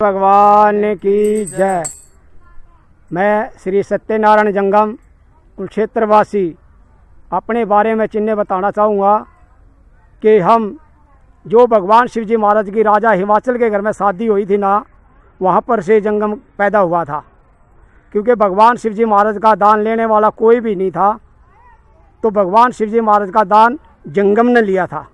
भगवान की जय। मैं श्री सत्यनारायण जंगम कुरुक्षेत्रवासी अपने बारे में चिन्ह बताना चाहूँगा कि हम जो भगवान शिव जी महाराज की राजा हिमाचल के घर में शादी हुई थी ना, वहाँ पर से जंगम पैदा हुआ था। क्योंकि भगवान शिव जी महाराज का दान लेने वाला कोई भी नहीं था, तो भगवान शिव जी महाराज का दान जंगम ने लिया था।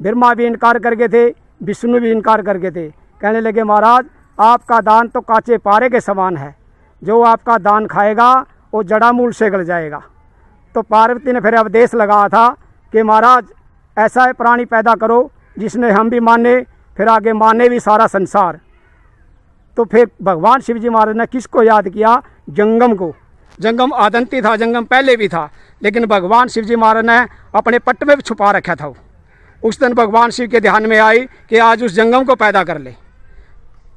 ब्रह्मा भी इनकार कर गए थे, विष्णु भी इनकार कर गए थे। कहने लगे महाराज आपका दान तो काचे पारे के समान है, जो आपका दान खाएगा वो जड़ामूल से गल जाएगा। तो पार्वती ने फिर आदेश लगाया था कि महाराज ऐसा प्राणी पैदा करो जिसने हम भी माने, फिर आगे माने भी सारा संसार। तो फिर भगवान शिव जी महाराज ने किसको याद किया? जंगम को। जंगम आदंती था, जंगम पहले भी था, लेकिन भगवान शिव जी महाराज ने अपने पट्ट में छुपा रखा था। उस दिन भगवान शिव के ध्यान में आई कि आज उस जंगम को पैदा कर ले।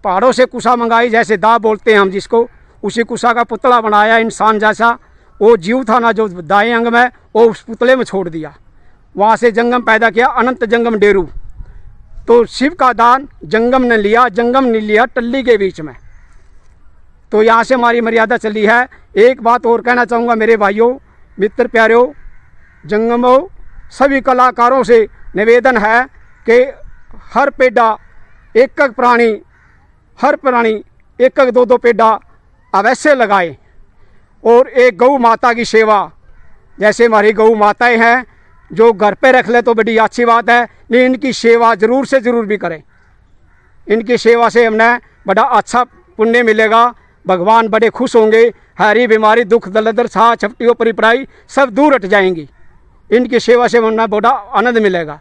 पहाड़ों से कुसा मंगाई, जैसे दा बोलते हैं हम जिसको, उसी कुसा का पुतला बनाया इंसान जैसा। वो जीव था ना जो दाएं अंग में, वो उस पुतले में छोड़ दिया। वहाँ से जंगम पैदा किया, अनंत जंगम डेरू। तो शिव का दान जंगम ने लिया, जंगम ने लिया टल्ली के बीच में। तो यहाँ से हमारी मर्यादा चली है। एक बात और कहना चाहूँगा मेरे भाइयों, मित्र प्यारों, जंगमों, सभी कलाकारों से निवेदन है कि हर पेड़ा एक एक प्राणी, हर प्राणी एक एक दो पेड़ा अवश्य लगाए। और एक गौ माता की सेवा, जैसे हमारी गौ माताएं हैं जो घर पे रख ले तो बड़ी अच्छी बात है, लेकिन इनकी सेवा ज़रूर से ज़रूर भी करें। इनकी सेवा से हमने बड़ा अच्छा पुण्य मिलेगा, भगवान बड़े खुश होंगे। हरी बीमारी दुख दलदर छा छपटियों परिपराई सब दूर हट जाएंगी। इनकी सेवा से हमें बड़ा आनंद मिलेगा।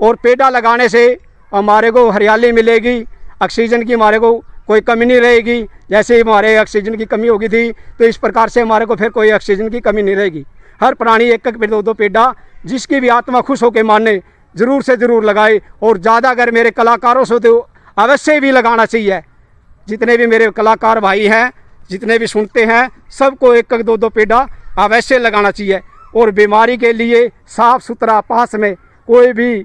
और पेड़ा लगाने से हमारे को हरियाली मिलेगी, ऑक्सीजन की हमारे को कोई कमी नहीं रहेगी। जैसे हमारे ऑक्सीजन की कमी होगी थी, तो इस प्रकार से हमारे को फिर कोई ऑक्सीजन की कमी नहीं रहेगी। हर प्राणी एक एक दो पेड़ा, जिसकी भी आत्मा खुश होकर माने, ज़रूर से ज़रूर लगाए। और ज़्यादा अगर मेरे कलाकारों से तो अवश्य भी लगाना चाहिए। जितने भी मेरे कलाकार भाई हैं, जितने भी सुनते हैं, सबको एक एक दो पेड़ा अवश्य लगाना चाहिए। और बीमारी के लिए साफ़ सुथरा, पास में कोई भी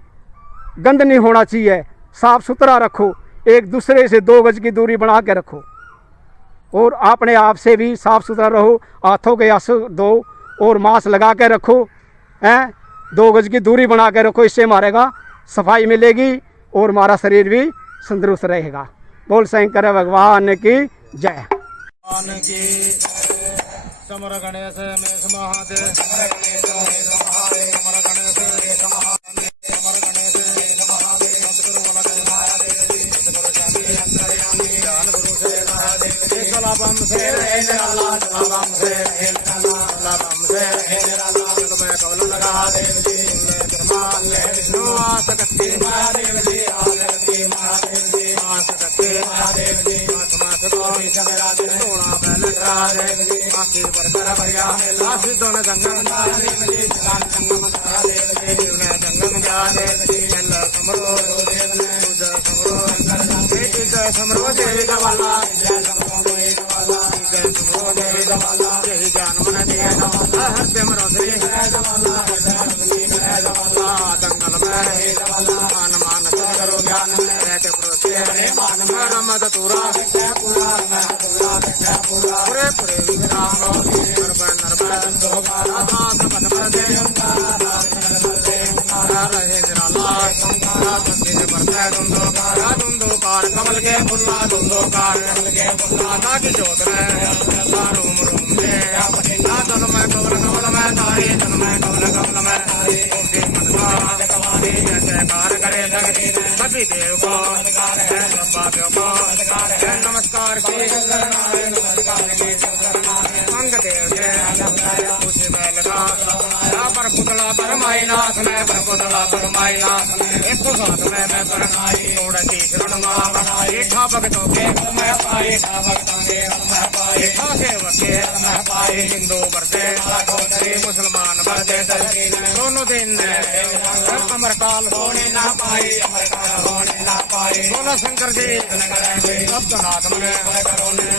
गंद नहीं होना चाहिए, साफ़ सुथरा रखो। एक दूसरे से 2 गज की दूरी बना के रखो। और अपने आप से भी साफ़ सुथरा रहो, हाथों के आंसू दो और मास्क लगा के रखो, हैं 2 गज की दूरी बना के रखो। इससे हमारे का सफाई मिलेगी और हमारा शरीर भी तंदुरुस्त रहेगा। बोल शंकर भगवान की जय। समर गणेश मेष महादेव, समर गणेश मेष महादेव, समर गणेश मेष महादेव, समर गणेश मेष महादेव, सतगुरु वनदेव महादेव, सतगुरु शांति अंतर्यामी, ज्ञान गुरु से महादेव, कलापम से रहे निराला, कलापम से रहे निराला, कलापम से रहे निराला, मैं कवल लगा देव जी, ब्रह्मा ले विष्णु आसक्ति महादेव जी, आसक्ति महादेव जी, आसक्ति महादेव जी, आत्मा से कोई समेरा दे सोना पहले देव जी, आखिर पर कर भरिया मेला सिद्धों ने जंगम देव जी, सिद्धांत जंगम देव जी, शिव ने जंगम देव जी, मेल समरो देव ने पूजा समरो जय समरो देवी दवाला, जय समरो देवी दवाला, जय समरो देवी दवाला, जय ज्ञान मन दे दवाला, हर से मरो श्री है दवाला, श्री है दवाला, दंगल में है दवाला, मान मान करो ज्ञान रहते प्रोसे रे मान में रमद तुरा पूरा मैं पूरा पूरा पूरे पूरे विराम नरबन दोबारा साथ मत पर दे रहे निराला संसारा संगे बरते दुंदो कार कमल के फुल्ला दुंदो कार कमल के फुल्ला ताकि जोत रे रूम रूम से अपने तन में कमल में तारे तन में कमल में तारे ओके मनवा कवानी जैसे कार करे जगती सभी देव को नमस्कार है, सब देव को नमस्कार है, नमस्कार की नमस्कार की अंग देव के उसे मैं लगा पर पुतला पर माइनाथ में, पर पुतला पर माइनाथ में, एक तो साथ में मैं परनाई थोड़ा सी शरण बनाई, था भक्तों के मैं पाए, था भक्तों के मैं पाए, था सेवक के मैं पाए, हिंदू बरते मुसलमान बरते दोनों दिन अमर काल होने ना पाए, अमर काल होने ना पाए, बोला शंकर जी अब्दुनाथ ने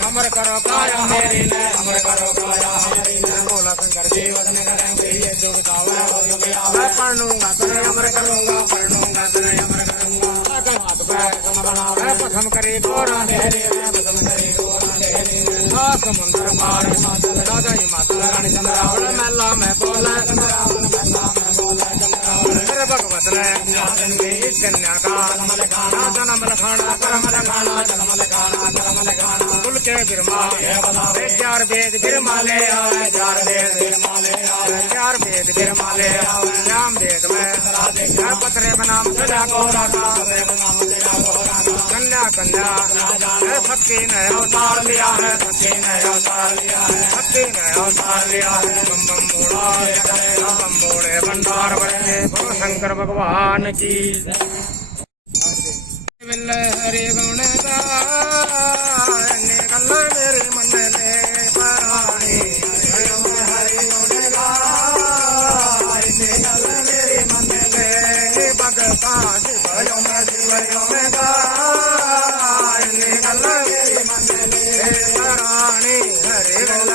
अमर करो काया मेरी ने, अमर करो काया मेरी ने, बोला शंकर जी वदन करेंगे ये जो बतावे और जो भी आवे, पढ़ूंगा तेरे अमर करूंगा, पढ़ूंगा तेरे अमर करूंगा, हाथ पैर बनावे भसम करे गोरा देहरे में भसम करे गोरा देहरे में सा समुंदर पार राजा ही माता रानी चंद्रावण मेला में बोले मेरे भगवत ने इस कन्या का जन्म लखाना कर्म लखाना कुल के बिरमा चार वेद बिरमा ले आए चार वेद बिरमा ले आए नाम वेद में पत्रे बनाम सजा को राखा कन्या कन्या भक्ति ने अवतार लिया है भक्ति ने अवतार लिया है बम बम बोले भंडार बच्चे बोलो शंकर भगवान की हरे गुण गाने गल्ला मेरे मन ले परानी हरे गुण गाने गल्ला मेरे मन ले भगता शिवयो में गाने गल्ला मेरे मन ले परानी हरे गुण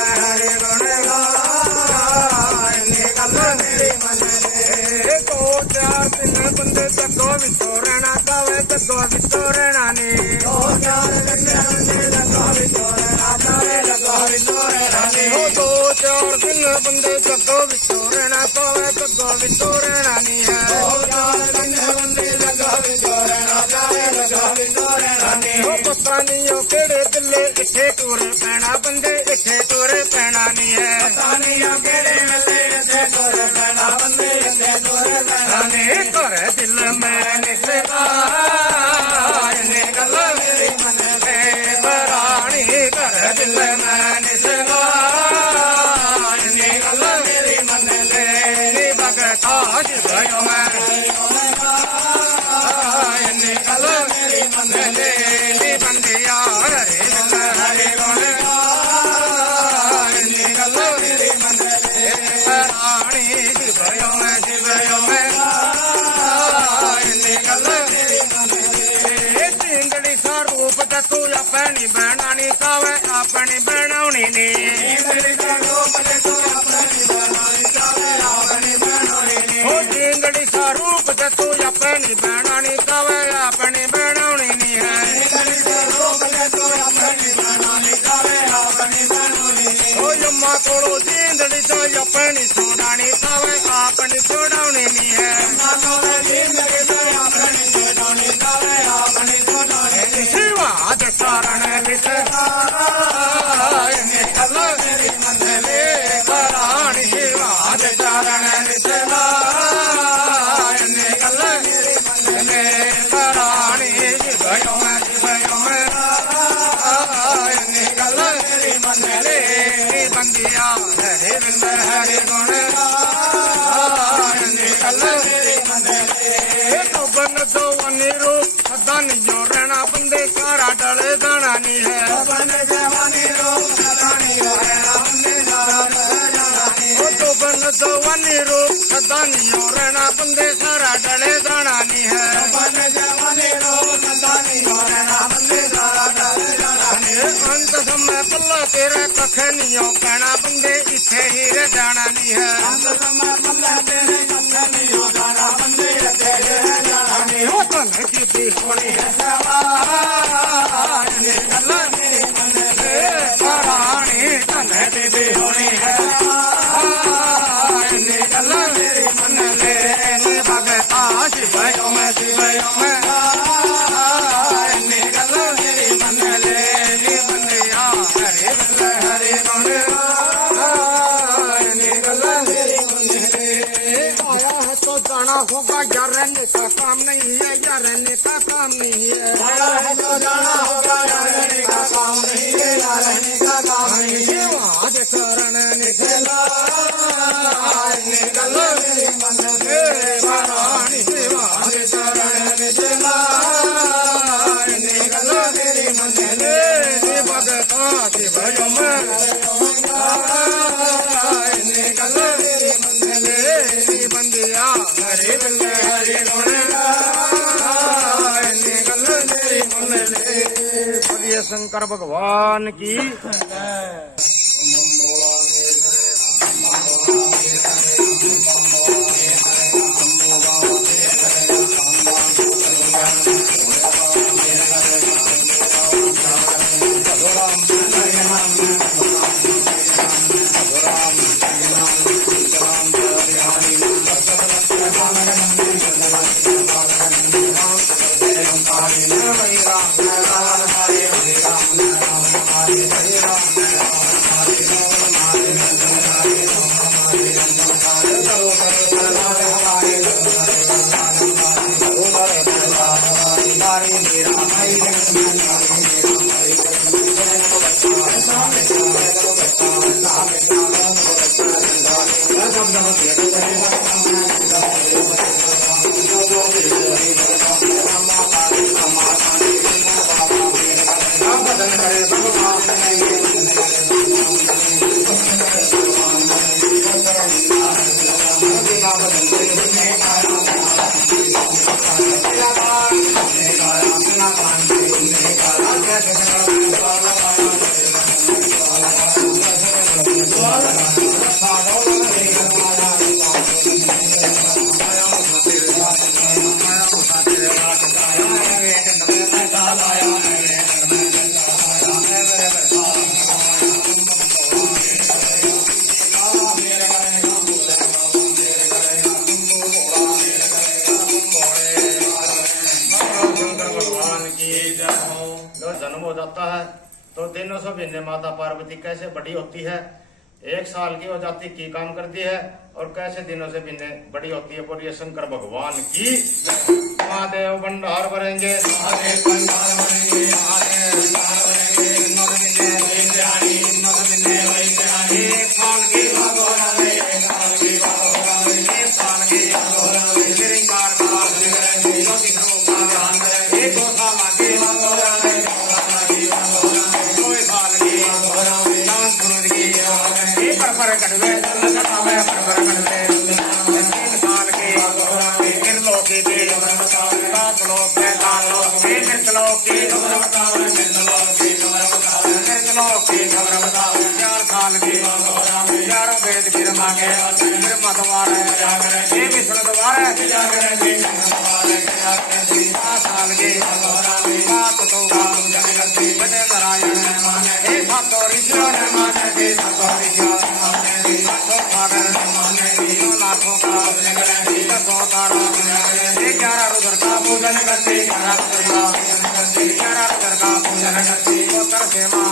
गाने गल्ला मेरे मन ले को चार दिन बंदे तको वितोरणा कावे तको वितोरणा ने को चार दिन बंदे तको वितोरणा कावे तको वितोरणा ने हो दो चार दिन बंदे तको वितोरणा कावे तको वितोरणा ने हो चार दिन बंदे तको वितोरणा कावे तको वितोरणा ने हो पतानियो केड़े दिले इथे टूरे पैना बंदे इथे टूरे पैना नहीं है पतानियो केड़े दिले इथे टूरे पैना बंदे इथे टूरे पैना नहीं करे दिल में निसवार ने गल्ला मेरे मन ले परानी करे दिल में निसवार ने गल्ला मेरे मन ले भगता शिवयो में ने गल्ला मेरे मन ले बंदिया हरे गुण ने गल्ला मेरे मन ले परानी शिवयो में तू अपनी बनानी कावे अपनी बनावनी नी हो जिंगड़ी सा रूप तू अपनी बनानी कावे अपनी बनावनी नी है हो यम्मा कोड़ो जिंगड़ी सा अपनी सोडानी कावे अपनी सोडावनी नी है कारण ने गल्ला मेरे मन ले परानी शिवाज चारण ने गल्ला मेरे मन ले परानी शिवयो में ने गल्ला मेरे मन ले बंदिया हरे गुण ने गल्ला मेरे मन ले तो बन दो अनिरूप सदा नियो रहना बंदे सारा डले दाना नहीं है बन जवानी रूप सदा नियो रहना बंदे सारा डले दाना नहीं है तो बन जवानी रूप सदा नियो रहना बंदे सारा डले दाना नहीं है बन जवानी रूप सदा नियो रहना बंदे सारा डले दाना नहीं है अंत समय पल्ला तेरे कख नियो कहना बंदे इथे ही रह जाना नहीं है अंत समय पल्ला तेरे कख नियो कहना बंदे इथे ही रह जाना नहीं हो तो नहीं की होनी है ने गल्ला मेरे मन ले परानी तने भी होनी है ने गल्ला मेरे मन ले भगता शिवयो में ने गल्ला मेरे मन ले बंदिया हरे गुण ने गल्ला मेरे मन ले आया है तो जाना होगा यार रहने का काम नहीं है यार रहने का काम नहीं है आया है तो जाना होगा यार रहने का काम नहीं है यार रहने का काम नहीं है आज शरण निकला ने गल्ला मेरे मन ले परानी शिवाज शरण निकला ने गल्ला मेरे मन ले भगता शिवयो में ने गल्ला मेरे मन ले बंदिया हरे गुण ने गल्ला मेरे मन ले बोलिए शंकर भगवान की जन्म हो जाता है तो 300 महीने माता पार्वती कैसे बड़ी होती है, 1 साल की हो जाती की काम करती है, और कैसे दिनों से महीने बड़ी होती है। बोलिए शंकर भगवान की। महादेव भंडार भरेंगे, महादेव भंडार भरेंगे, महादेव भंडार भरेंगे। 1 साल की भगवान, 1 साल की भगवान, 1 साल की भगवान, निरंकार का करेंगे, ज्योति स्वरूप का ध्यान करेंगे। 2 साल की भगवान, 2 साल की भगवान, नाम गुरु की ये पर कटवे लगा मैं पर कटवे। 3 साल की भगवान, निर्लोकी की 7 लोक के 4 लोक के निर्लोक की निर्लोक की निर्लोक की 4 साल की भगवान, 4 वेद फिर मांगे फिर मतवार ये विष्णु द्वार 5 साल की भगवान, 7 तो बड़े नारायण माने 7 ऋषियों ने माने 7 ऋषियों ने माने 8 सागर ने माने 9 लाखों का 10 तारा 11 रुद्र का पूजन करते 11 रुद्र का पूजन करते। उत्तर से माँ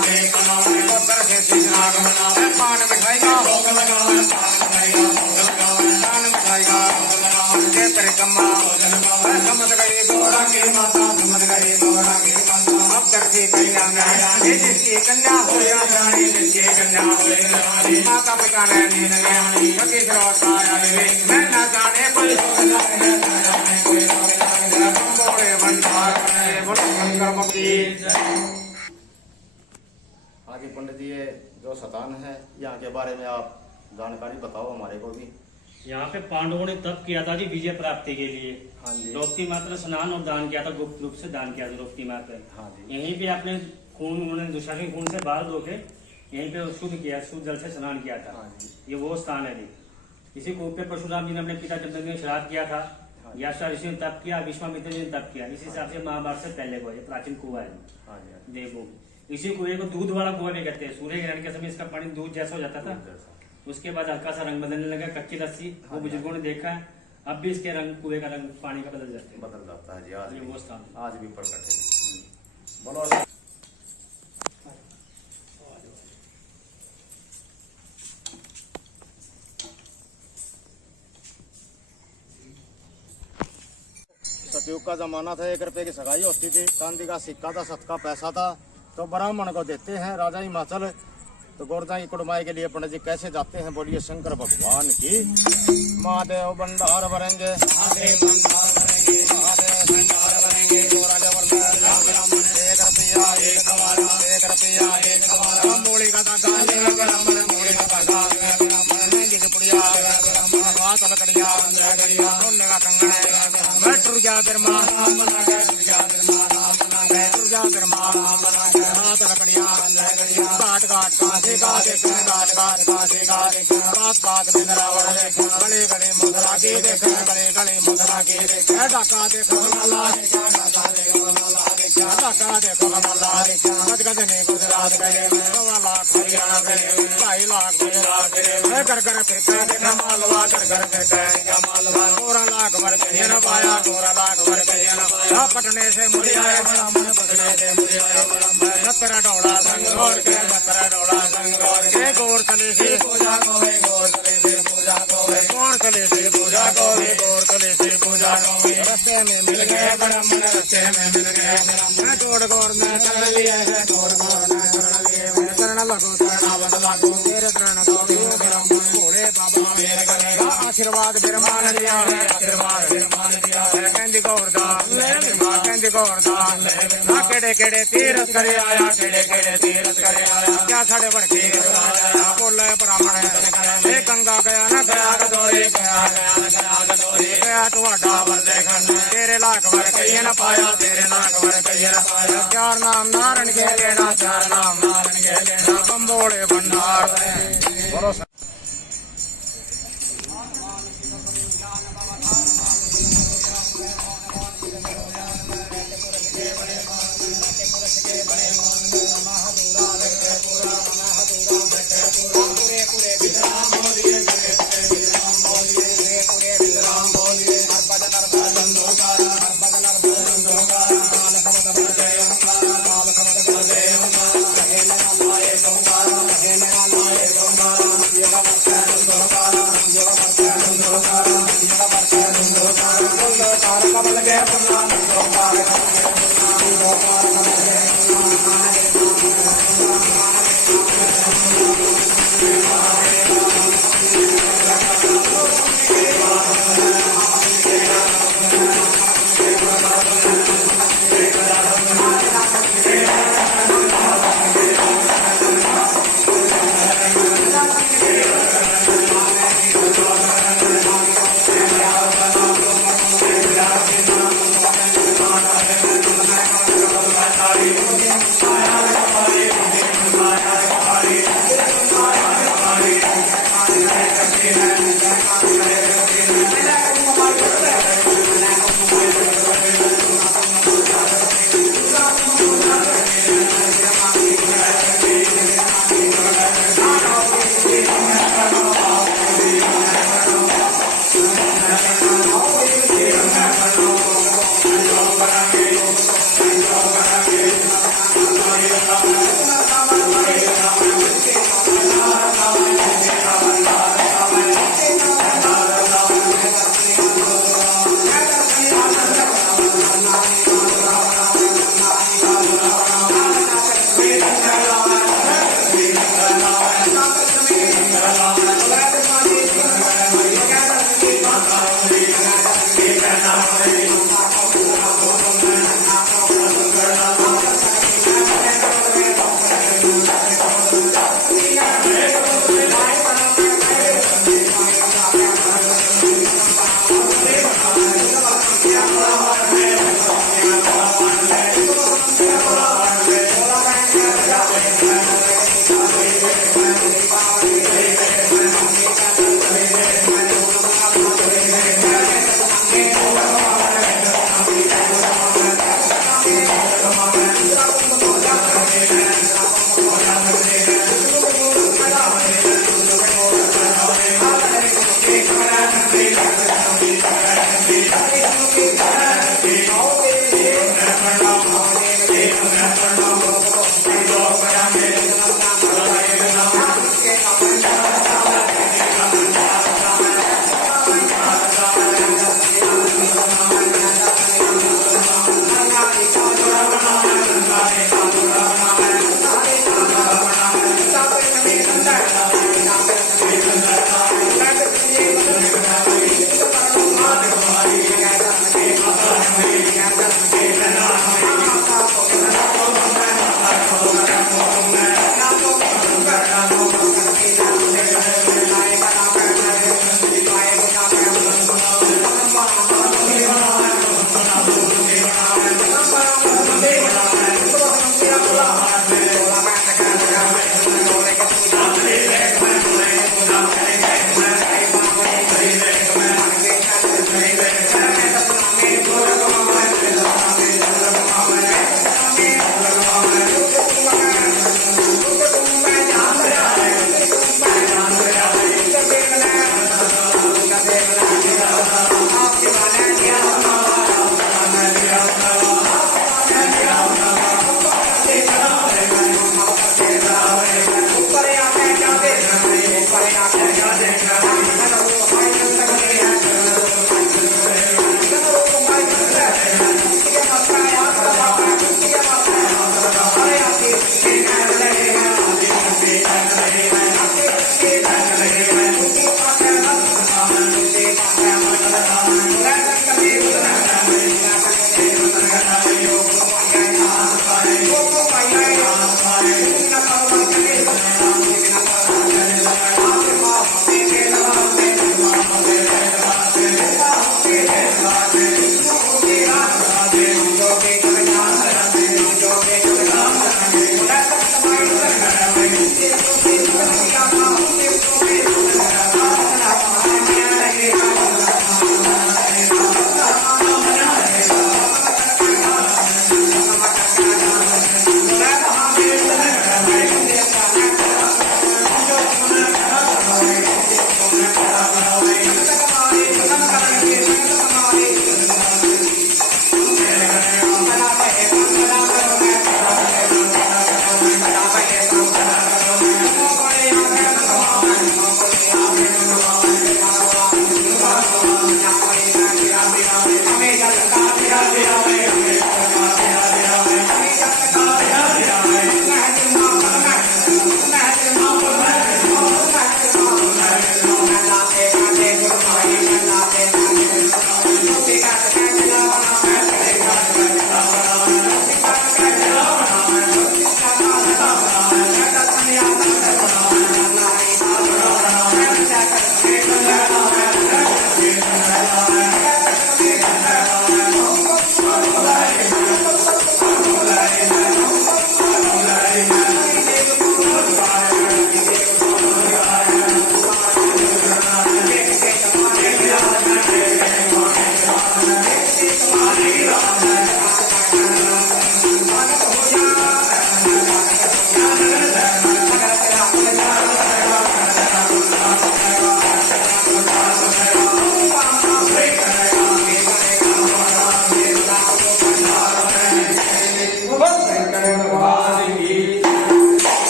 उत्तर से शिवनाग मनावे पान मिठाई का भोग लगावे, पान मिठाई का ये परिक्रमा समझ गई गौरा की माता, समझ गई गौरा की माता। अब करके कन्या ज्ञानी जिसकी कन्या हो या ज्ञानी, जिसकी कन्या हो ज्ञानी। माता पिता ने नींद ज्ञानी सखी स्रोत आया मैं न जाने कोई बोले भंडार बोले शंकर भक्ति। आगे पंडित जी ये जो शतान है यहाँ के बारे में आप जानकारी बताओ हमारे को भी। यहाँ पे पांडवों ने तप किया था जी विजय प्राप्ति के लिए। हाँ जी। द्रौपदी माता स्नान और दान किया था, गुप्त रूप से दान किया था द्रौपदी माता। हाँ जी। यहीं पे अपने खून उन्होंने दुशासन खून से बाहर धो के यहीं पे शुद्ध किया, शुद्ध जल से स्नान किया था। हाँ जी। ये वो स्थान है जी। इसी को ऊपर परशुराम जी ने अपने पिता जमदग्नि में श्राद्ध किया था। याशा ऋषि ने तप किया, विश्वामित्र जी ने तप किया। इस हिसाब से महाभारत से पहले को प्राचीन कुआ है देवभूमि। इसी कुएं को दूध वाला कुआ भी कहते हैं। सूर्य ग्रहण के समय इसका पानी दूध जैसा हो जाता था। उसके बाद हल्का सा रंग बदलने लगा, कच्ची लस्सी वो बुजुर्गों ने देखा है। अब भी इसके रंग कुएं का रंग पानी का बदल जाता है जी। आज ये वो स्थान आज भी प्रकट है। बोलो सतयुग का जमाना था, 1 रुपए की सगाई होती थी, चांदी का सिक्का था, 7 का पैसा था, तो ब्राह्मण को देते हैं राजा हिमाचल। तो गोरजा की कुड़माई के लिए पंडित जी कैसे जाते हैं, बोलिए शंकर भगवान की। महादेव भंडार भरेंगे, महादेव भंडार भरेंगे, महादेव भंडार भरेंगे। 1 रुपया 1 गवारा, 1 रुपया 1 गवारा। मूली का धागा, मूली का धागा, मेहंदी की पुड़िया, बात लकड़िया, सोने का कंगन, मैं टूट गया फिर माँ बना गया, टूट गया फिर माँ हाथ लकड़िया, काट काट कासे काट काट काट कासे काट बात बात में रावण देख, गले गले मुद्रा के देख, गले गले मुद्रा के देख। डाका देखो मल्ला देख, डाका देखो मल्ला देख, डाका देखो मल्ला देख। गद ने गुजरात गए, 1.25 लाख हरियाणा गए, 2.5 लाख गुजरात गए। कर कर फिर देखा मालवा, कर कर फिर देखा मालवा। 2 लाख भर पे न पाया, 2 लाख भर पे न पाया। पटने से मुड़ी आए ब्राह्मण, पटने से मुड़ी आए ब्राह्मण। 17 डोला संगोर के, 17 डोला संगोर के। गोर तले से पूजा को, गोर तले से गौर कले से पूजा को भी गौर कले से पूजा को भी रस्ते में मिल गए ब्राह्मण रस्ते में मिल गए ब्राह्मण जोड़ गौर में चरण लिए है जोड़ गौर में चरण लिए मैं चरण लगो चरणावत लागो तेरे चरण को ब्राह्मण भोले बाबा मेरे करेगा आशीर्वाद फिर मान लिया है आशीर्वाद फिर मान लिया है कहंदी गौर दास कहंदी गौर दास केड़े केड़े तीरथ करे आया केड़े केड़े तीरथ करे आया क्या साढ़े बढ़के आया बोले ब्राह्मण है गंगा गया ना गया गदोरी गया तुहाडा वर देखन तेरे लाख वर कहीं न पाया तेरे लाख वर कहीं न पाया चार नाम नारायण के लेना चार नाम नारायण के लेना बम्बोड़े भंडार बोलो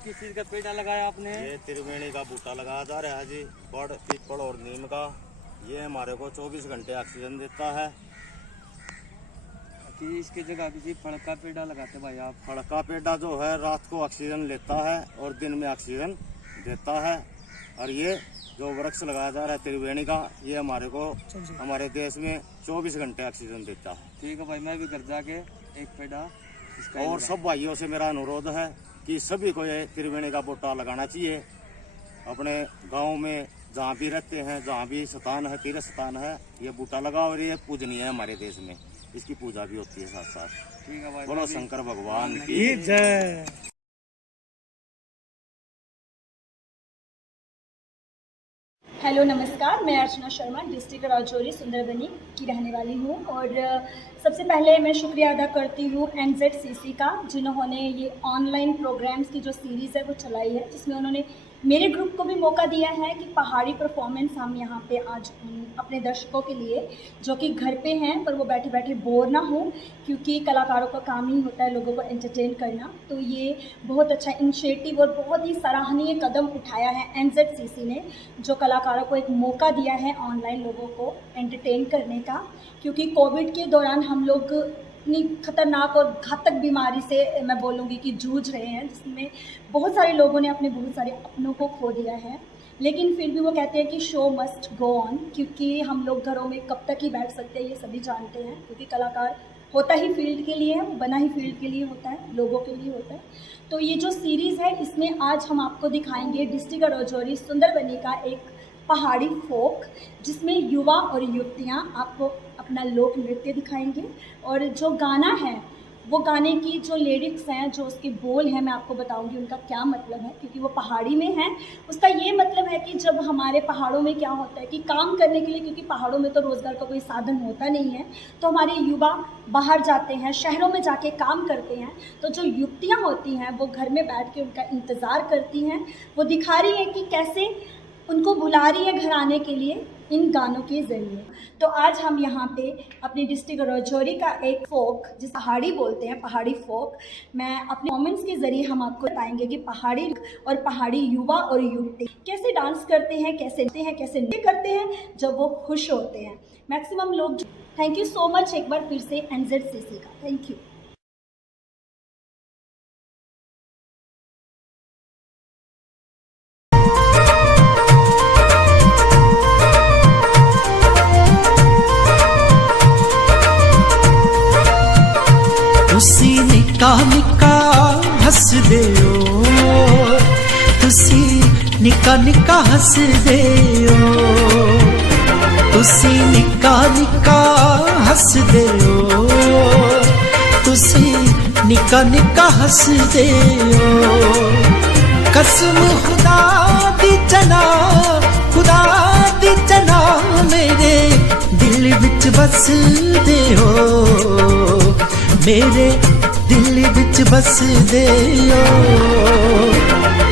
किस चीज का पेड़ लगाया आपने? ये त्रिवेणी का बूटा लगाया जा रहा है जी, बड़ पीपल और नीम का। ये हमारे को 24 घंटे ऑक्सीजन देता है। कि इसकी जगह किसी फल का पेड़ा लगाते भाई आप? फल का पेड़ा जो है रात को ऑक्सीजन लेता है और दिन में ऑक्सीजन देता है। और ये जो वृक्ष लगाया जा रहा है त्रिवेणी का, ये हमारे को हमारे देश में 24 घंटे ऑक्सीजन देता है। ठीक है भाई, मैं भी घर जाके एक पेड़ा इसका और सब भाइयों से मेरा अनुरोध है कि सभी को ये त्रिवेणी का बूटा लगाना चाहिए। अपने गांव में जहाँ भी रहते हैं, जहाँ भी स्थान है, तीर्थ स्थान है, ये बूटा लगाओ। और ये पूजनीय है हमारे देश में, इसकी पूजा भी होती है साथ साथ। ठीक है भाई, बोलो शंकर भगवान की जय। हेलो नमस्कार, मैं अर्चना शर्मा डिस्ट्रिक्ट राजौरी सुंदरबनी की रहने वाली हूँ। और सबसे पहले मैं शुक्रिया अदा करती हूँ NZCC का, जिन्होंने ये ऑनलाइन प्रोग्राम्स की जो सीरीज़ है वो चलाई है, जिसमें उन्होंने मेरे ग्रुप को भी मौका दिया है कि पहाड़ी परफॉर्मेंस हम यहाँ पे आज अपने दर्शकों के लिए जो कि घर पे हैं पर वो बैठे बैठे बोर ना हो, क्योंकि कलाकारों का काम ही होता है लोगों को एंटरटेन करना। तो ये बहुत अच्छा इनिशिएटिव और बहुत ही सराहनीय कदम उठाया है NZCC ने, जो कलाकारों को एक मौका दिया है ऑनलाइन लोगों को एंटरटेन करने का। क्योंकि कोविड के दौरान हम लोग इतनी खतरनाक और घातक बीमारी से मैं बोलूँगी कि जूझ रहे हैं, जिसमें बहुत सारे लोगों ने अपने बहुत सारे अपनों को खो दिया है। लेकिन फिर भी वो कहते हैं कि शो मस्ट गो ऑन, क्योंकि हम लोग घरों में कब तक ही बैठ सकते हैं ये सभी जानते हैं। क्योंकि कलाकार होता ही फील्ड के लिए है, बना ही फील्ड के लिए होता है, लोगों के लिए होता है। तो ये जो सीरीज़ है इसमें आज हम आपको दिखाएंगे डिस्ट्रिक्ट राजौरी सुंदरबनी का एक पहाड़ी फोक, जिसमें युवा और युवतियाँ आपको अपना लोक नृत्य दिखाएंगे। और जो गाना है वो गाने की जो लिरिक्स हैं, जो उसके बोल हैं, मैं आपको बताऊंगी उनका क्या मतलब है, क्योंकि वो पहाड़ी में है। उसका ये मतलब है कि जब हमारे पहाड़ों में क्या होता है कि काम करने के लिए, क्योंकि पहाड़ों में तो रोज़गार का कोई साधन होता नहीं है, तो हमारे युवा बाहर जाते हैं, शहरों में जाके काम करते हैं। तो जो युवतियाँ होती हैं वो घर में बैठ के उनका इंतज़ार करती हैं। वो दिखा रही हैं कि कैसे उनको बुला रही है घर आने के लिए इन गानों के ज़रिए। तो आज हम यहाँ पे अपने डिस्ट्रिक्ट राजौरी का एक फोक, जिस पहाड़ी बोलते हैं, पहाड़ी फोक, मैं अपने मोमेंट्स के ज़रिए हम आपको बताएंगे कि पहाड़ी और पहाड़ी युवा और युवती कैसे डांस करते हैं, कैसे नृत्य करते हैं जब वो खुश होते हैं। मैक्सिमम लोग। थैंक यू सो मच एक बार फिर से NZCC का थैंक यू। तुसी निका निका हसदे हो, तुसी निका निका हसदे हो, तुसी निका निका हसदे हो, तुसी निका निका हसदे हो। कसम खुदा दी चना, खुदा दी चना मेरे दिल विच बसदे हो, मेरे दिल विच बसदे हो।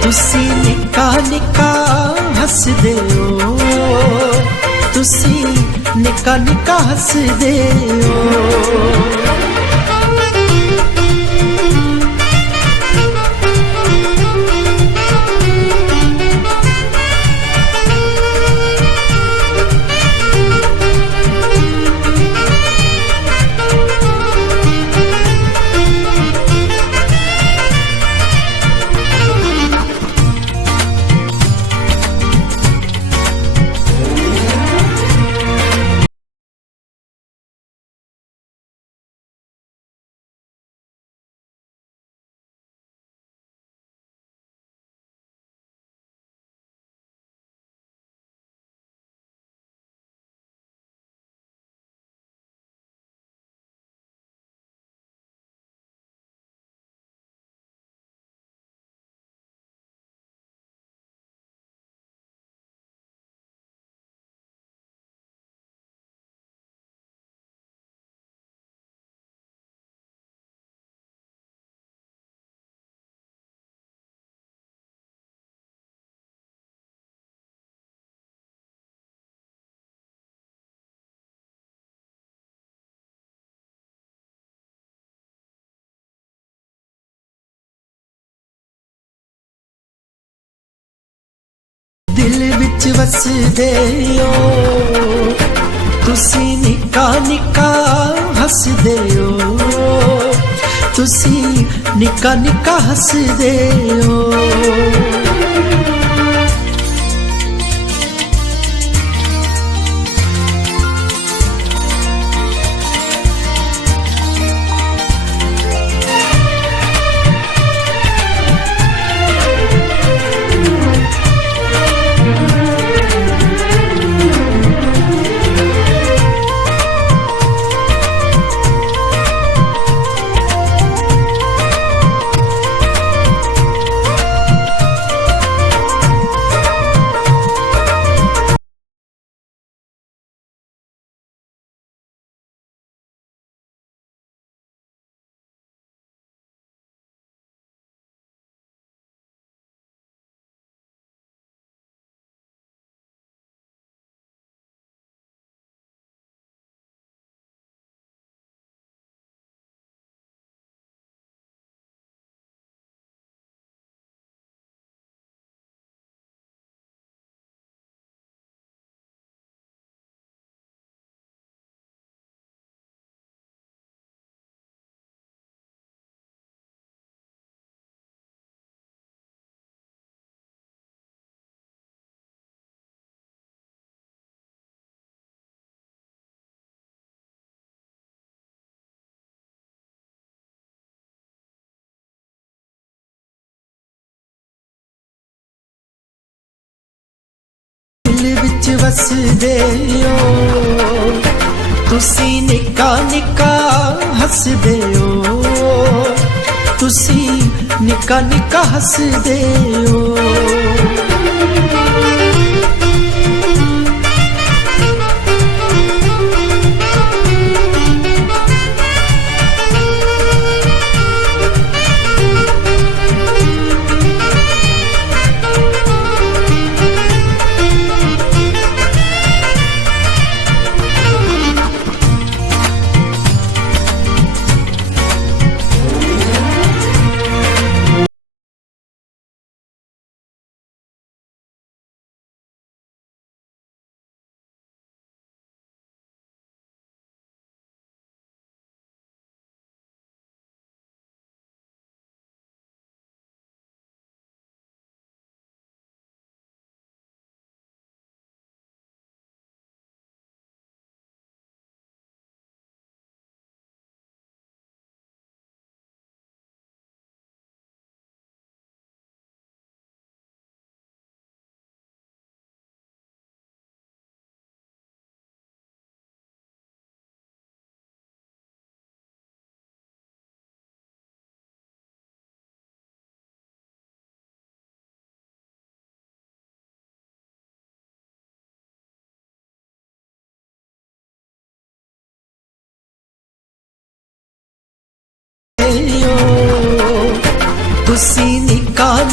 तुसी निका निका हसदे हो, तुसी निका निका हसदे हो। दिल विच वसदे हो, तुसी निका निका हसदे हो, तुसी निका निका हसदे हो। दिल विच वसदे हो, तुसी निका निका हसदे हो, तुसी निका निका हसदे हो।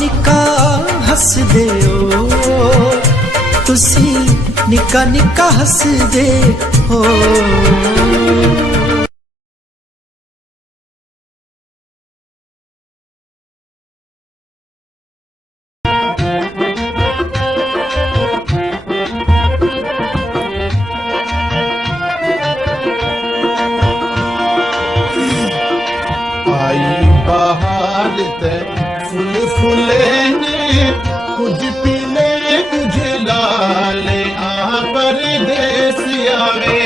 ਨਿੱਕਾ ਹੱਸਦੇ ਓ ਤੁਸੀਂ ਨਿੱਕਾ ਨਿੱਕਾ ਹੱਸਦੇ ਹੋ आई बहार ते फुल फुले ने कुछ पीले कुछ लाले आ परदेस आवे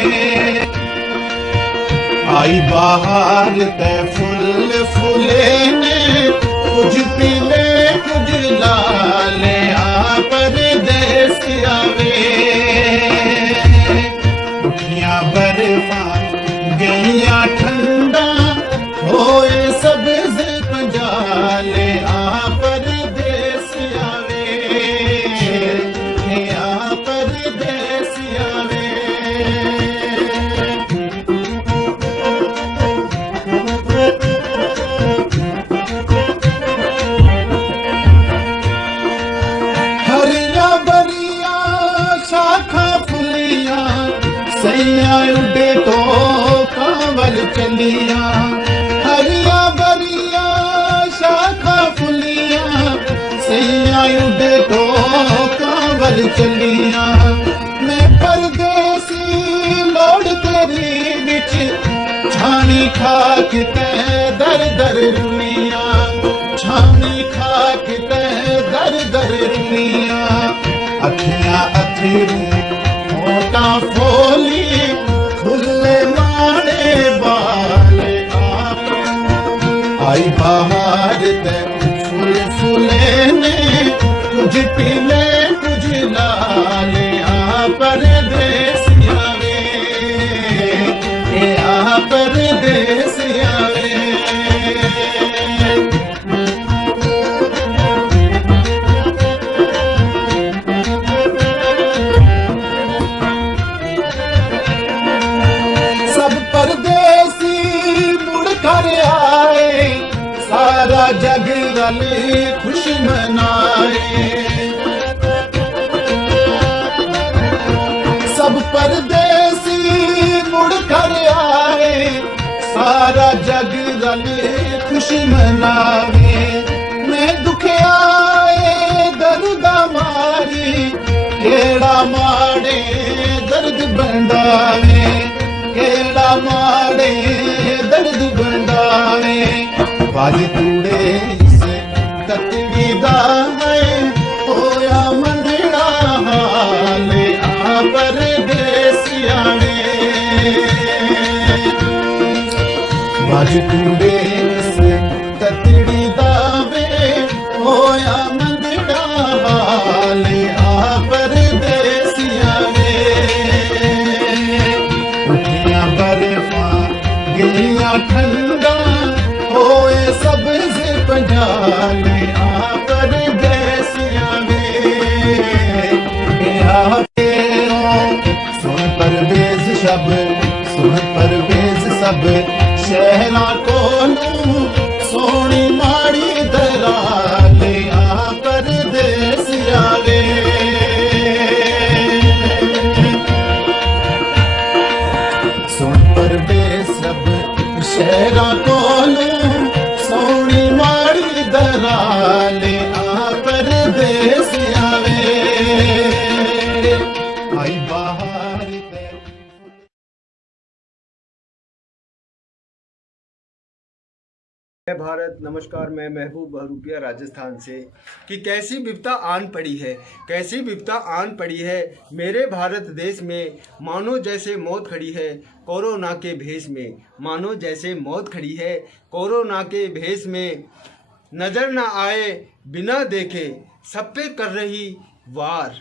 आई बहार ते फुल फुले ने कुछ पीले कुछ लाले आ परदेस आवे उठियां बर्फा गईया ठंडा होए सब्ज पंजाले आ परदेस आवे आ परदेस आवे हरिया बरिया शाखा फुलिया सैया उडे तो कांवल चलिया हरिया बरिया शाखा फुलिया सैया उडे तो कांवल चलिया मैं परदेसी लोड़ तेरी बिच छानी खाक ते दर दर रुलिया छानी खाक ते दर दर रुलिया अखियां अथरू होटा फोली खुले माड़े बाले आई बहार ते फूल फूले ने कुछ पीले कुछ लाले आ परदेस आवे आ परदेस आवे सब परदेसी मुड़ कर आए सारा जग रल खुश मनाए सब परदेसी मुड़ कर आए सारा जग रल खुश मनावे मैं दुखियाए दर्दा मारी केड़ा माड़े दर्द बंडावे केड़ा माड़े दर्द बंडावे वाली तूड़े से ततवी दाए होया मंडड़ा हाले आ परदेस आवे वाली तूड़े से ततवी दावे होया मंडड़ा हाले आ परदेस आवे उठियां बर्फा गिलियां ठंडा होए सब्ज पंजाले आ परदेस आवे सुन परवेज शब्द सुन परवेज सब शहरा कोलू सोनी माड़ी दराले आ परदेस आवे सुन परवेज सब शहरा कोलू सोनी माड़ी दराले आ परदेस आवे आई बहार ते भारत नमस्कार। मैं महबूब बहरूपिया राजस्थान से कि कैसी विपदा आन पड़ी है, कैसी विपदा आन पड़ी है मेरे भारत देश में, मानो जैसे मौत खड़ी है कोरोना के भेष में, मानो जैसे मौत खड़ी है कोरोना के भेष में। नज़र न आए बिना देखे सब पे कर रही वार,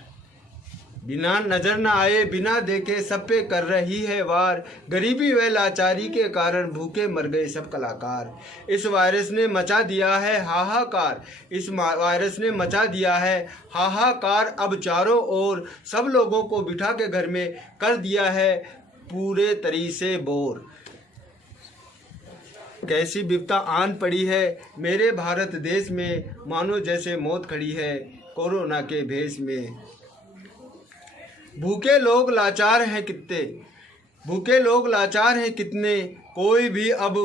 बिना नजर न आए बिना देखे सब पे कर रही है वार। गरीबी व लाचारी के कारण भूखे मर गए सब कलाकार। इस वायरस ने मचा दिया है हाहाकार, इस वायरस ने मचा दिया है हाहाकार। अब चारों ओर सब लोगों को बिठा के घर में कर दिया है पूरे तरी से बोर। कैसी विपदा आन पड़ी है मेरे भारत देश में, मानो जैसे मौत खड़ी है कोरोना के भेष में। भूखे लोग लाचार हैं कितने, भूखे लोग लाचार हैं कितने, कोई भी अब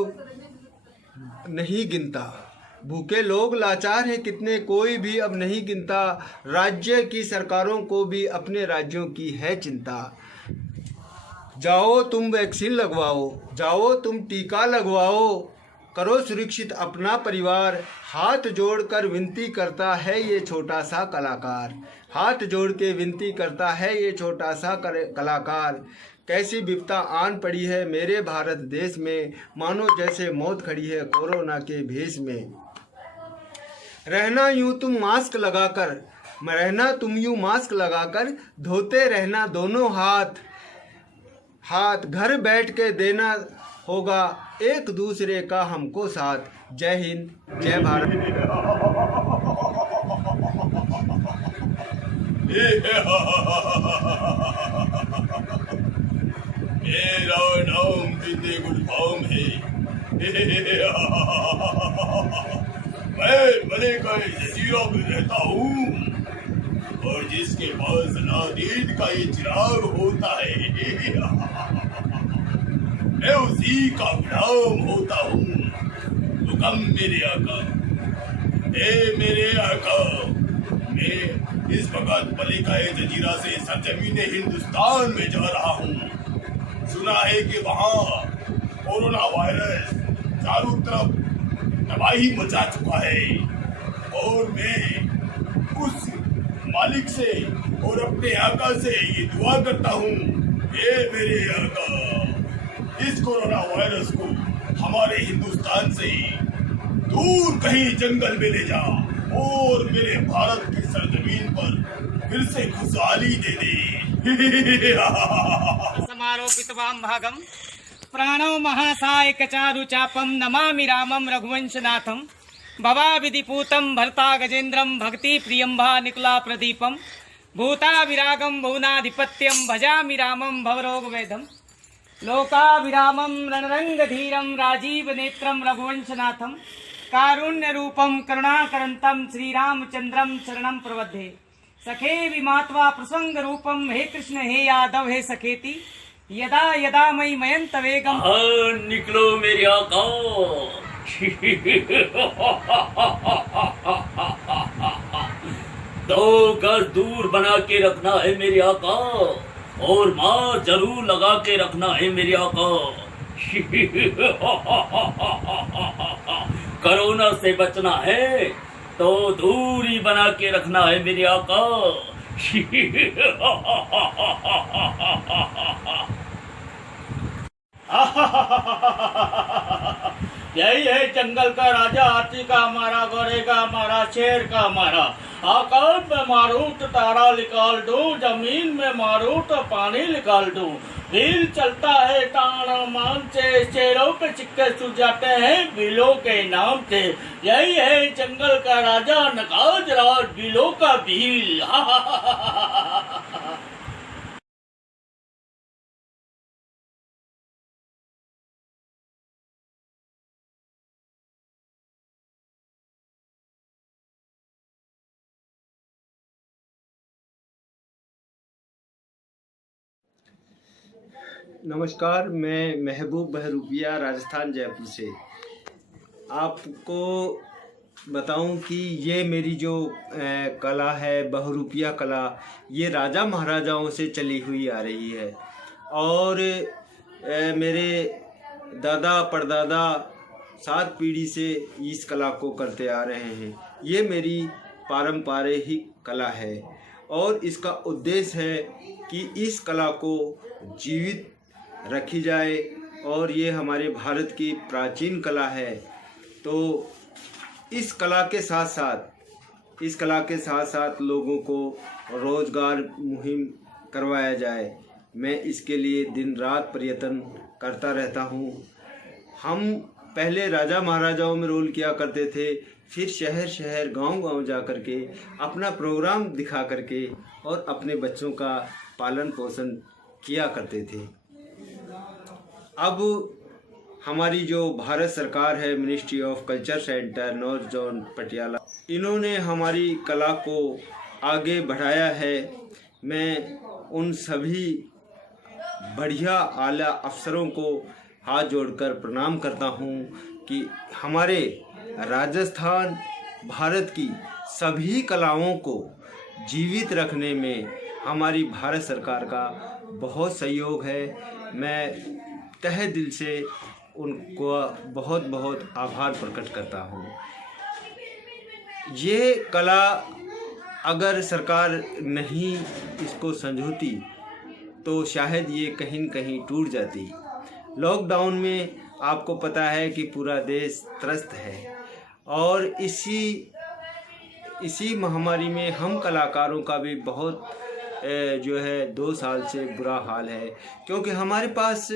नहीं गिनता। भूखे लोग लाचार हैं कितने, कोई भी अब नहीं गिनता। राज्य की सरकारों को भी अपने राज्यों की है चिंता। जाओ तुम वैक्सीन लगवाओ, जाओ तुम टीका लगवाओ, करो सुरक्षित अपना परिवार। हाथ जोड़कर विनती करता है ये छोटा सा कलाकार, हाथ जोड़ के विनती करता है ये छोटा सा कलाकार। कैसी विपदा आन पड़ी है मेरे भारत देश में, मानो जैसे मौत खड़ी है कोरोना के भेष में। रहना यूं तुम मास्क लगाकर, रहना तुम यूं मास्क लगाकर, धोते रहना दोनों हाथ। हाथ घर बैठ के देना होगा एक दूसरे का हमको साथ। जय हिंद, जय भारत। मेरा नाम बिंदे गुलफाम है। मैं मले का जजीरा में रहता हूँ, और जिसके पास अलादीन का ये चिराग होता है मैं उसी का गुलाम होता हूँ। हुक्म मेरे आका, मेरे आका, मैं इस वक्त मलिकाए जजीरा से सरजमीन हिंदुस्तान में जा रहा हूँ। सुना है कि वहाँ कोरोना वायरस चारों तरफ तबाही मचा चुका है, और मैं उस मालिक से और अपने आका से ये दुआ करता हूँ, ये मेरे आका, इस कोरोना वायरस को हमारे हिंदुस्तान से दूर कहीं जंगल में ले जा, और मेरे भारत की सरजमीन पर फिर से खुशहाली दे दे। समारोपितवाम भागम प्राणो महासाय कचारु चापम नमामि रामम रघुवंशनाथम भवा विधिपूतम भरता गजेन्द्रम भक्ति प्रियंभा निकुला प्रदीपम भूता विरागम भुवनाधिपत्यम भजामि रामम भवरोग वेदम लोकाभिरामम रणरंग धीरम राजीव नेत्रम रघुवंशनाथम कारुण्य रूपम करुणाकरंतम श्रीरामचंद्रम शरणम प्रवद्धे सखे विमात्वा प्रसंग रूपम हे कृष्ण हे यादव हे सखेति यदा यदा मई मयंत वेगम। निकलो मेरे आका। दो गज दूर बना के रखना है मेरे आका, और माँ जरूर लगा के रखना है मेरे आका। कोरोना से बचना है तो दूरी बना के रखना है मेरे आका। यही है जंगल का राजा, हाथी का हमारा, घोड़े का हमारा, शेर का हमारा। आकाश में मारू तो तारा निकाल दूं, जमीन में मारू तो पानी निकाल दूं। भील चलता है ताना मान से, शेरों पे चिक्के सूझ जाते हैं बिलों के नाम से। यही है जंगल का राजा, नकाज राज बिलों का भील। नमस्कार, मैं महबूब बहरूपिया राजस्थान जयपुर से आपको बताऊं कि ये मेरी जो कला है बहरूपिया कला, ये राजा महाराजाओं से चली हुई आ रही है, और मेरे दादा परदादा 7 पीढ़ी से इस कला को करते आ रहे हैं। ये मेरी पारंपरिक कला है, और इसका उद्देश्य है कि इस कला को जीवित रखी जाए, और ये हमारे भारत की प्राचीन कला है। तो इस कला के साथ साथ लोगों को रोज़गार मुहिम करवाया जाए। मैं इसके लिए दिन रात प्रयत्न करता रहता हूँ। हम पहले राजा महाराजाओं में रोल किया करते थे, फिर शहर शहर गांव जा कर के अपना प्रोग्राम दिखा करके और अपने बच्चों का पालन पोषण किया करते थे। अब हमारी जो भारत सरकार है, ministry of culture centre north zone Patiala, इन्होंने हमारी कला को आगे बढ़ाया है। मैं उन सभी बढ़िया आला अफसरों को हाथ जोड़कर प्रणाम करता हूँ कि हमारे राजस्थान भारत की सभी कलाओं को जीवित रखने में हमारी भारत सरकार का बहुत सहयोग है। मैं तहे दिल से उनको बहुत बहुत आभार प्रकट करता हूँ। ये कला अगर सरकार नहीं इसको संजोती तो शायद ये कहीं न कहीं टूट जाती। लॉकडाउन में आपको पता है कि पूरा देश त्रस्त है और इसी महामारी में हम कलाकारों का भी बहुत जो है 2 साल से बुरा हाल है, क्योंकि हमारे पास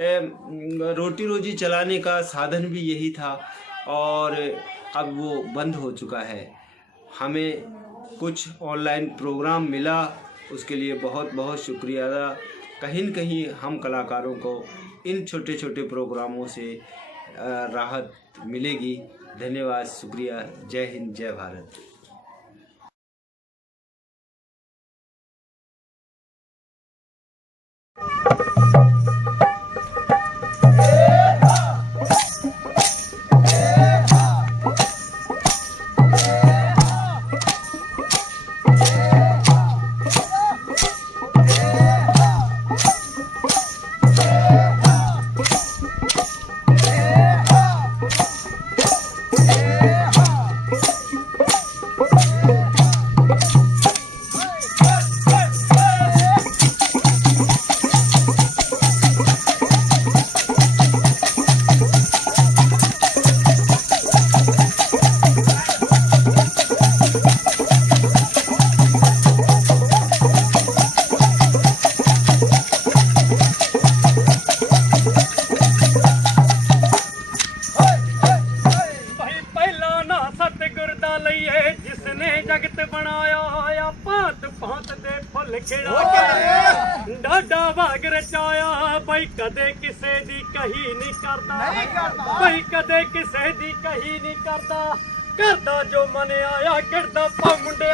रोटी रोजी चलाने का साधन भी यही था और अब वो बंद हो चुका है। हमें कुछ ऑनलाइन प्रोग्राम मिला, उसके लिए बहुत बहुत शुक्रिया अदा। कहीं न कहीं हम कलाकारों को इन छोटे छोटे प्रोग्रामों से राहत मिलेगी। धन्यवाद, शुक्रिया, जय हिंद, जय भारत। डाडा भाग रचाया भाई कदे किसे दी कही नहीं करता, भाई कदे किसे दी कही नहीं करता, करदा जो मन आया गिरदा पा मुंडे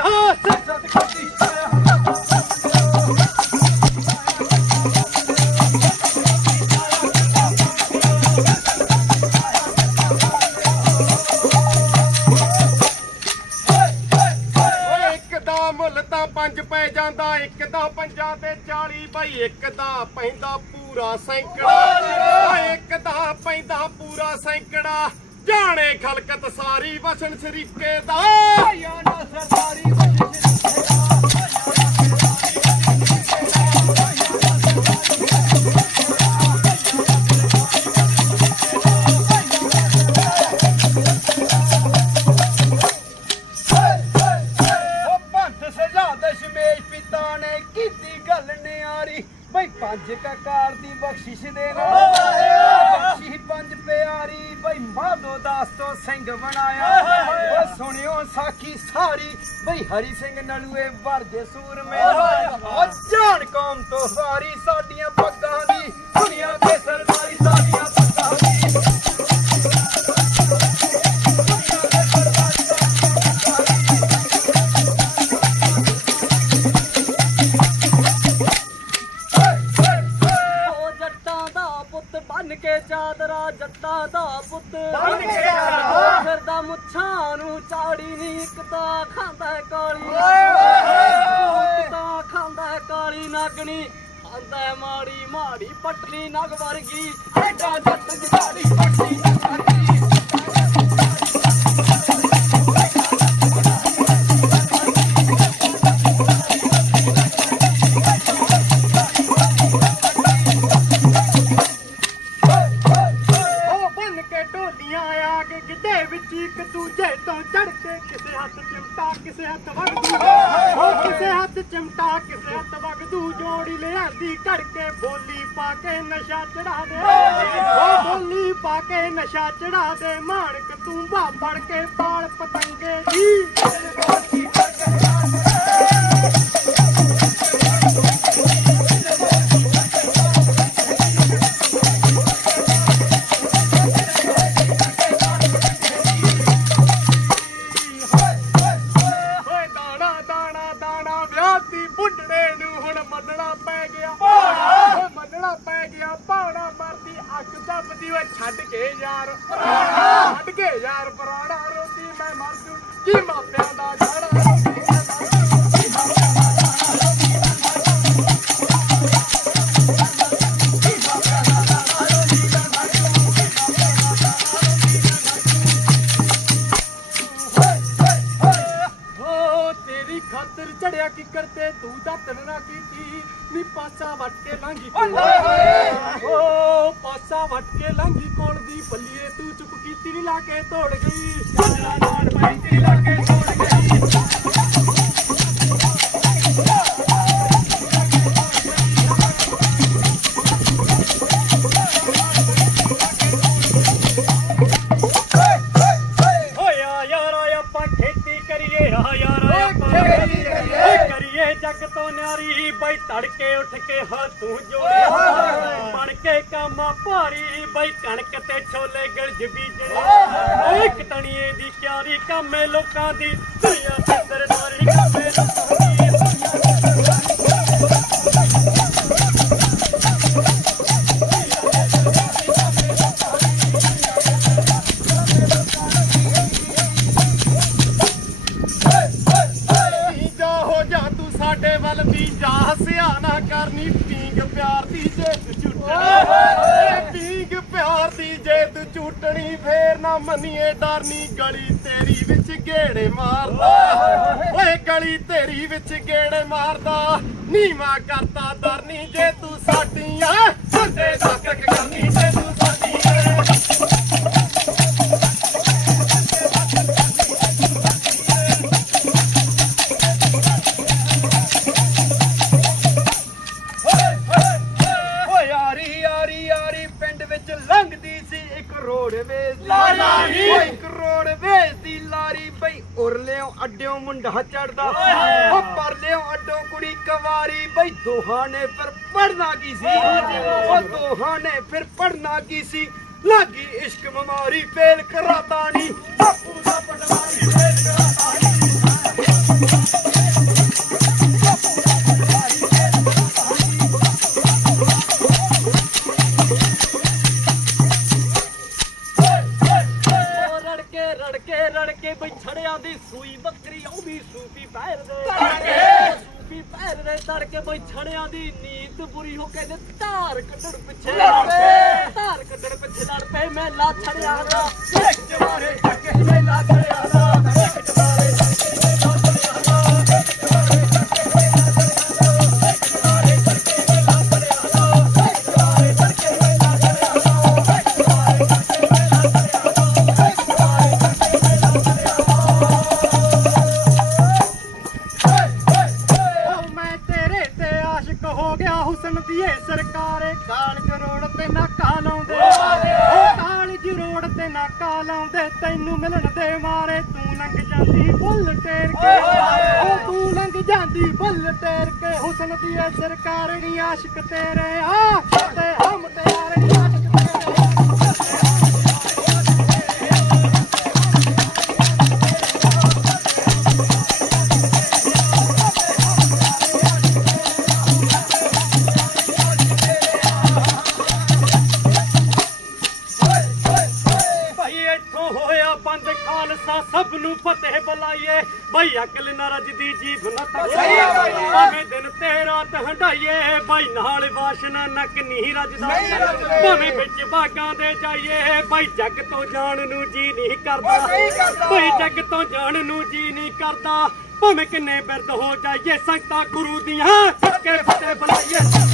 पंज पै जांदा, एक दा 50 ते 40 भाई, एक दा पैंदा पूरा सैकड़ा, एक दा पैंदा पूरा सैकड़ा, जाने खलकत सारी वसन शरीके दा पंज ककार दी बख्शिश देना, बख्शी पंज प्यारी भाई माधो दास तो सिंह बनाया, सुनियो साखी सारी भाई हरी सिंह नलुए भरदे सूर में, जान कौम तो सारी साडियां पग्गां दी दुनिया ते सरदारी साडियां पग्गां दी चादरा जट्टा दा पुत फिरदा मुच्छां नूं चाड़ी नी, इक तां खांदा काली खांदा काली नागनी, खांदा माड़ी माड़ी पटली नग वर्गी, एडा जट जगाड़ी पटली नग वर्गी। किसे हथ चिमटा किसे हथ वगदू, जोड़ी ले आंदी करके बोली पाके नशा चढ़ा दे, बोली पाके नशा चढ़ा दे, माणक तू फड़ के पाल पतंगे जी। ਆਪਦੀ ਬੁੱਢੜੇ ਨੂੰ ਹੁਣ ਮੰਨਣਾ ਪੈ ਗਿਆ ਓਏ ਮੰਨਣਾ ਪੈ ਗਿਆ ਭਾਣਾ ਮਰਦੀ ਅੱਖ ਦੱਬਦੀ ਓਏ ਛੱਡ ਕੇ ਯਾਰ ਪੁਰਾਣਾ ਰੋਂਦੀ ਮੈਂ ਮਰ ਜੂ ਕੀ ਮਾਪਿਆਂ ਦਾ ਜਾਣਾ ਰੋਂਦੀ ਮੈਂ ਮਰ ਜੂ ਖਾਤਰ ਝੜਿਆ ਕੀ ਕਰਤੇ ਤੂੰ ਦਾਤਨ ਨਾ ਕੀਤੀ ਨੀ ਪਾਸਾ ਵੱਟ ਕੇ ਲਾਂਗੀ ਓ ਪਾਸਾ ਵੱਟ ਕੇ ਲਾਂਗੀ ਕੋਲ ਦੀ ਬੱਲੀਏ ਤੂੰ ਚੁੱਪ ਕੀਤੀ ਨੀ ਲਾ ਕੇ ਤੋੜ ਗਈ ਜੱਲਾ ਨਾਲ ਪੈਂਤੀ ਲਾ ਕੇ ਤੋੜ ਗਈ करिए जग तो न्यारी बई तड़के उठ के हाथों जोड़े बन के कामा भारी बई कणक ते छोले गिलज बीजने एक तणिए दी क्यारी कामे लोकां दी दुनिया ते सरदारी कामे लोकां दी ਸਾਡੇ ਵੱਲ ਵੀ ਜਾ ਹਸਿਆ ਨਾ ਕਰਨੀ ਪੀਂਗ ਪਿਆਰ ਦੀ ਜੇਤ ਝੂਟਣੀ ਪੀਂਗ ਪਿਆਰ ਦੀ ਜੇਤ ਝੂਟਣੀ ਫੇਰ ਨਾ ਮੰਨੀਏ ਡਰਨੀ ਗਲੀ ਤੇਰੀ ਵਿੱਚ ਗੇੜੇ ਮਾਰਦਾ ਓਏ ਗਲੀ ਤੇਰੀ ਵਿੱਚ ਗੇੜੇ ਮਾਰਦਾ ਨੀਵਾ ਕਰਤਾ ਦਰਨੀ ਜੇ ਤੂੰ ਸਾਡੀਆਂ ਛੱਡੇ ਦਾ ਕੱਕ ਕਰਨੀ ਜੇ ਤੂੰ ਸਾਡੀਆਂ ਅੱਡਿਓ ਮੁੰਡਾ ਚੜਦਾ ਉਹ ਪਰ ਲਿਓ ਅੱਡੋ ਕੁੜੀ ਕਵਾਰੀ ਬਈ ਦੋਹਾਂ ਨੇ ਫਿਰ ਪੜਨਾ ਕੀ ਸੀ ਉਹ ਦੋਹਾਂ ਨੇ ਫਿਰ ਪੜਨਾ ਕੀ ਸੀ ਲਾਗੀ ਇਸ਼ਕ ਬਿਮਾਰੀ ਫੇਲ ਕਰਾਤਾ ਨੀ ਬਾਪੂ ਦਾ ਪਟਵਾਰੀ ਫੇਲ ਕਰਾਤਾ ਨੀ ਰੜਕੇ ਬਈ ਛੜਿਆਂ ਦੀ ਸੂਈ ਬੱਕਰੀ ਆਉਂਦੀ ਸੂਫੀ ਪੈਰ ਦੇ ਤੜਕੇ ਬਈ ਛੜਿਆਂ ਦੀ ਨੀਤ ਬੁਰੀ ਹੋ ਕਹਿੰਦੇ ਧਾਰ ਕੱਢਣ ਪਿੱਛੇ ਲੜ ਪਏ ਮੇਲਾ ਛੜਿਆਂ ਦਾ ਇੱਕ ਜਵਾਰੇ ਟੱਕੇ ਮੇਲਾ ਛੜਿਆਂ ਦਾ ਇੱਕ ਜਵਾਰੇ ਟੱਕੇ ਮੇਲਾ ਛੜਿਆਂ ਦਾ ਇੱਕ ਜਵਾਰੇ ਟੱਕੇ ਮੇਲਾ ਛੜਿਆਂ ਦਾ ਇੱਕ ਜਵਾਰੇ ਟੱਕੇ ਮੇਲਾ ਛੜਿਆਂ ਦਾ ਇੱਕ ਜਵਾਰੇ ਟੱਕੇ ਮੇਲਾ ਛੜਿਆਂ ਦਾ ਇੱਕ ਜਵਾਰੇ ਟੱਕੇ ਮੇਲਾ ਛੜਿਆਂ ਦਾ ਇੱਕ ਜਵਾਰੇ ਹੁਸਨ ਦੀਏ ਸਰਕਾਰੇ ਕਾਲਜ ਰੋਡ ਤੇ ਨਾਕਾ ਲਾਉਂਦੇ ਕਾਲਜ ਰੋੜ ਤੇ ਨਾਕਾ ਲਾਉਂਦੇ ਤੈਨੂੰ ਮਿਲਣ ਦੇ ਮਾਰੇ ਤੂੰ ਲੰਘ ਜਾਂਦੀ ਬੁੱਲ ਟੇਰ ਕੇ ਤੂੰ ਲੰਘ ਜਾਂਦੀ ਬੁੱਲ ਟੇਰ ਕੇ ਹੁਸਨ ਦੀਏ ਸਰਕਾਰਣੀ ਆਸ਼ਿਕ ਤੇਰੇ ਆ ਤੇ ਹਮ ਤੇ ਯਾਰਣੀ ਆਸ਼ਿਕ ਤੇਰੇ ਸਭ ਨੂੰ ਫਤਿਹ ਬੁਲਾਈਏ ਬਈ ਅਕਲ ਨਾ ਰਜਦੀ ਜੀਭ ਨਾ ਤੱਕੀਏ ਭਾਵੇਂ ਦਿਨ ਤੇ ਰਾਤ ਹੰਡਾਈਏ ਬਈ ਨਾਲ ਵਾਸ਼ਨਾ ਨੱਕ ਨਹੀਂ ਰਜਦਾ ਭਾਵੇਂ ਵਿੱਚ ਬਾਗਾਂ ਦੇ ਜਾਈਏ ਬਈ ਜੱਗ ਤੋਂ ਜਾਣ ਨੂੰ ਜੀ ਨਹੀਂ ਕਰਦਾ ਬਈ ਜੱਗ ਤੋਂ ਜਾਣ ਨੂੰ ਜੀ ਨਹੀਂ ਕਰਦਾ ਭਾਵੇਂ ਕਿੰਨੇ ਬਿਰਦ ਹੋ ਜਾਈਏ ਸੰਗਤਾਂ ਗੁਰੂ ਦੀਆਂ ਕੇ ਫਤਿਹ ਬੁਲਾਈਏ